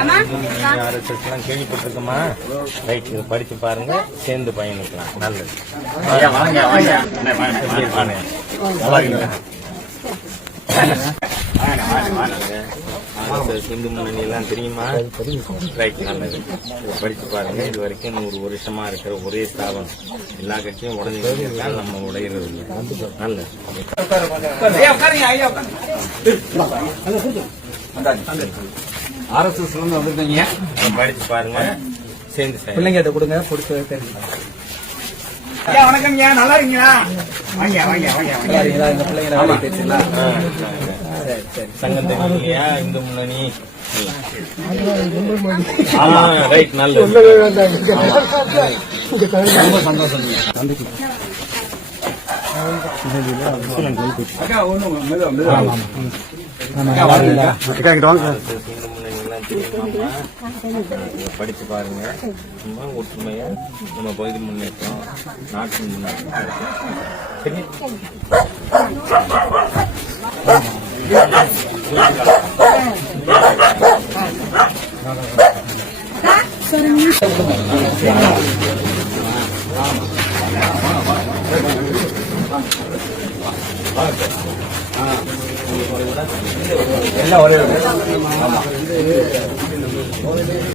RSS கேள்விப்பட்டிருக்கோமா? Right, இது படிச்சு பாருங்க, சேர்ந்து பயணிக்கலாம். நல்லது. இந்து முன்னணி எல்லாம் தெரியுமா? ரைட், நல்லது. படிச்சு பாருங்க. இது வரைக்கும் 100 வருஷமா இருக்கிற ஒரே ஸ்தாபனம். எல்லா கட்சியும் உடனே நம்ம உடையிறது இல்லை. நல்லது. RSS வந்துருக்கீங்க, படிச்சு பாருங்க, சேர்ந்து பிள்ளைங்க கொடுங்க, கொடுத்து தெரிஞ்சுக்கலாம். வணக்கம், நல்லா இருக்கீங்களா? வாங்க வாங்க வாங்க. இந்த பிள்ளைங்க பேசுங்களா? சங்கம் தெரியுங்களா? இந்து முன்னணி. ரைட், நல்லது. ரொம்ப சந்தோஷம். படிச்சு பாருங்க. ஒற்றுமையா நம்ம பகுதி முன்னேற்றம், நாட்டின் முன்னேற்றம். எல்லாம் ஒரே